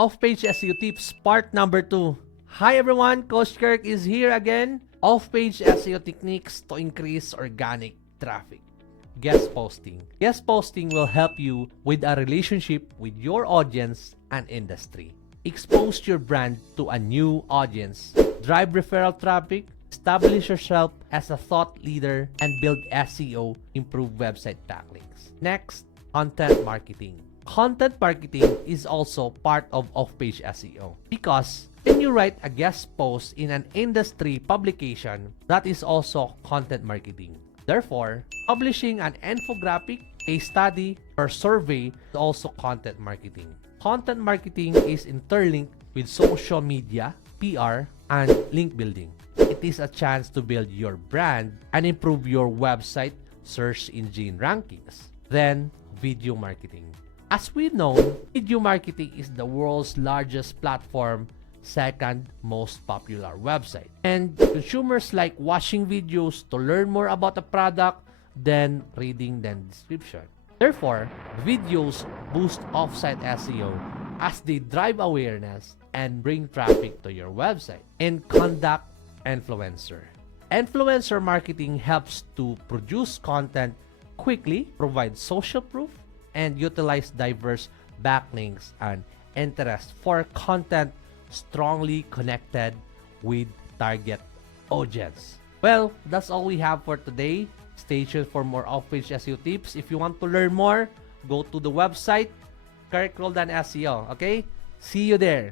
Off-page SEO tips part number 2. Hi everyone, Coach Kherk is here again. Off-page SEO techniques to increase organic traffic. Guest posting. Guest posting will help you with a relationship with your audience and industry. Expose your brand to a new audience. Drive referral traffic. Establish yourself as a thought leader and build SEO, improve website backlinks. Next, content marketing. Content marketing is also part of off-page SEO because when you write a guest post in an industry publication, that is also content marketing. Therefore, publishing an infographic, a study, or survey is also content marketing. Content marketing is interlinked with social media, PR, and link building. It is a chance to build your brand and improve your website search engine rankings. Then, video marketing. As we know, video marketing is the world's largest platform, second most popular website. And consumers like watching videos to learn more about a product than reading the description. Therefore, videos boost off-site SEO as they drive awareness and bring traffic to your website. And conduct influencer. Influencer marketing helps to produce content quickly, provide social proof, and utilize diverse backlinks and interest for content strongly connected with target audience. Well, that's all we have for today. Stay tuned for more off-page SEO tips. If you want to learn more, go to the website Kherk Roldan SEO. Okay? See you there.